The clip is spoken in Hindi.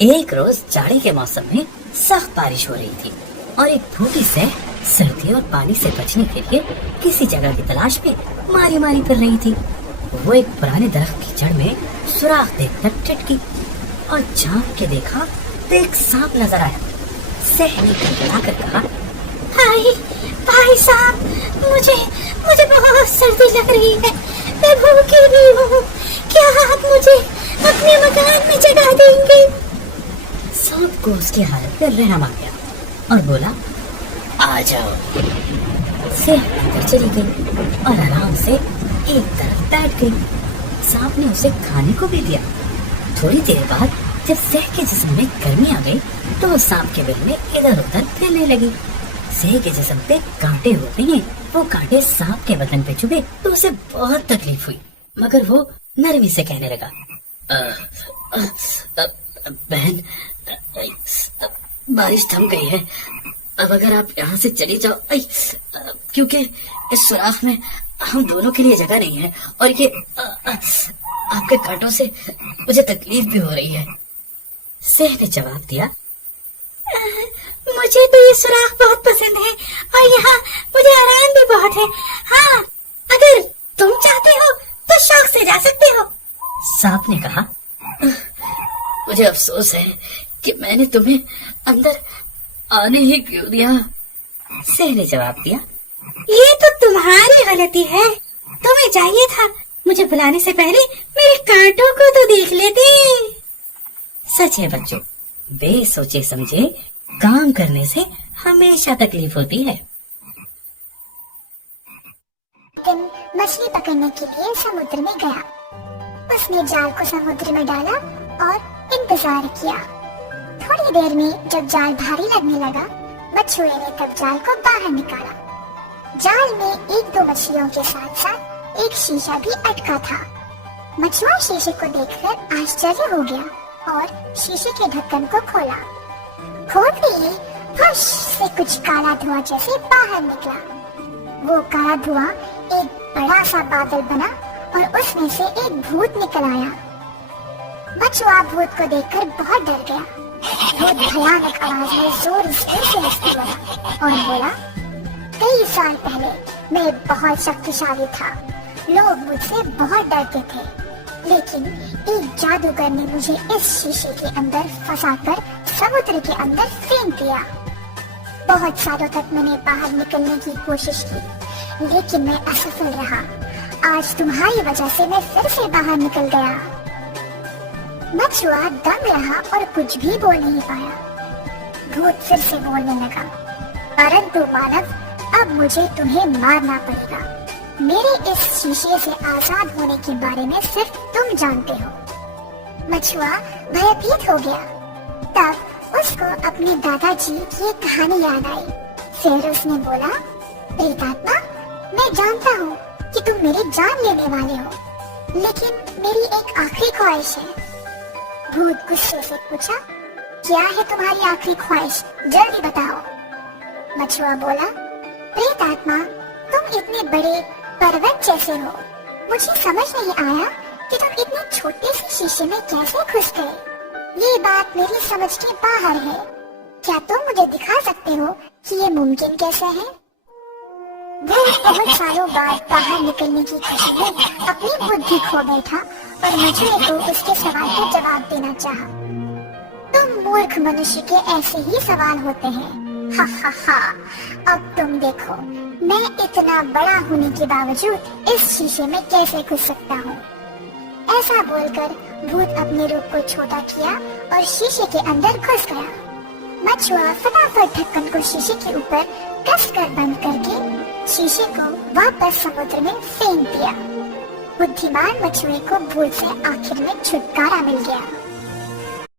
एक रोज जाड़े के मौसम में सख्त बारिश हो रही थी और एक भूखी सैह सर्दी और पानी से बचने के लिए किसी जगह की तलाश में मारी मारी फिर रही थी। वो एक पुराने दरख्त की जड़ में सुराख देखकर टिटकी और झांक के देखा तो एक सांप नजर आया। सैह ने खड़खड़ा कर कहा, भाई साहब, मुझे बहुत सर्दी लग रही है, मैं भूखी भी हूँ, क्या आप मुझे अपने मकान में जगह देंगे? सांप को उसकी हालत में रहम आ गया और बोला, आ जाओ। सैह अंदर चली गई और आराम से एक तरफ बैठ गई। सांप ने उसे खाने को भी दिया। थोड़ी देर बाद जब सैह के जिस्म में गर्मी आ गई तो वो सांप के बिल में इधर उधर फिरने लगी। सैह के जिस्म पे कांटे होते हैं, वो कांटे सांप के बदन पे चुभे तो उसे बहुत तकलीफ हुई, मगर वो नरमी से कहने लगा, बहन, बारिश थम गई है, अब अगर आप यहाँ से चली जाओ, क्योंकि इस सुराख में हम दोनों के लिए जगह नहीं है और ये आपके कांटों से मुझे तकलीफ भी हो रही है। सैह ने जवाब दिया, मुझे तो ये सुराख बहुत पसंद है और यहाँ मुझे आराम भी बहुत है। हाँ, अगर तुम चाहते हो तो शौक से जा सकते हो। सांप ने कहा, मुझे अफसोस है कि मैंने तुम्हें अंदर आने ही क्यों दिया। सैह ने जवाब दिया, ये तो तुम्हारी गलती है, तुम्हें चाहिए था मुझे बुलाने से पहले मेरे कांटों को तो देख लेते। सच है बच्चों, बेसोचे समझे काम करने से हमेशा तकलीफ होती है। मछली पकड़ने के लिए समुद्र में गया। उसने जाल को समुद्र में डाला और इंतजार किया। थोड़ी देर में जब जाल भारी लगने लगा, मछुए ने तब जाल को बाहर निकाला। जाल में एक दो मछलियों के साथ साथ एक शीशा भी अटका था। मछुआ शीशे को देखकर आश्चर्य हो गया और शीशे के ढक्कन को खोला। खोलते ही फश से कुछ काला धुआं जैसे बाहर निकला। वो काला धुआं एक बड़ा सा बादल बना और उसमें से एक भूत निकल आया। मछुआ भूत को देखकर बहुत डर गया। भूत भयानक आवाज में जोर से हंसने लगा और बोला, कई साल पहले मैं बहुत शक्तिशाली था, लोग मुझसे बहुत डरते थे, लेकिन एक जादूगर ने मुझे इस शीशे के अंदर फंसाकर समुद्र के अंदर फेंक दिया। बहुत सालों तक मैंने बाहर निकलने की कोशिश की, लेकिन मैं असफल रहा। आज तुम्हारी वजह से मैं फिर से बाहर निकल गया। मछुआ दंग रहा और कुछ भी बोल नहीं पाया। भूत फिर से बोलने लगा, परंतु मानव, अब मुझे तुम्हें मारना पड़ेगा। मेरे इस शीशे से आजाद होने के बारे में सिर्फ तुम जानते हो। मछुआ भयभीत हो गया। तब उसको अपने दादाजी की एक कहानी याद आई। फिर उसने बोला, प्रेतात्मा, मैं जानता हूँ कि तुम मेरी जान लेने वाले हो, लेकिन मेरी एक आखिरी ख्वाहिश है। भूत गुस्से से पूछा, क्या है तुम्हारी आखिरी ख्वाहिश, जल्दी बताओ। मछुआ बोला, प्रेतात्मा, तुम इतने बड़े पर्वत जैसे हो, मुझे समझ नहीं आया कि तुम इतने छोटे से शीशे में कैसे घुस गए। ये बात मेरी समझ के बाहर है। क्या तुम मुझे दिखा सकते हो कि ये मुमकिन कैसे है? भूत बहुत सालों बाद बाहर निकलने की खुशी में अपनी बुद्धि खो बैठा और मछुए को उसके सवाल का जवाब देना चाहा। तुम मूर्ख मनुष्य के ऐसे ही सवाल होते हैं। हा हा हा, अब तुम देखो, मैं इतना बड़ा होने के बावजूद इस शीशे में कैसे घुस सकता हूँ। ऐसा बोलकर भूत अपने रूप को छोटा किया और शीशे के अंदर घुस गया। मछुआ फटाफट ढक्कन को शीशे के ऊपर कसकर बंद करके शीशे को वापस समुद्र में फेंक दिया। बुद्धिमान मछुए को भूत से आखिर में छुटकारा मिल गया।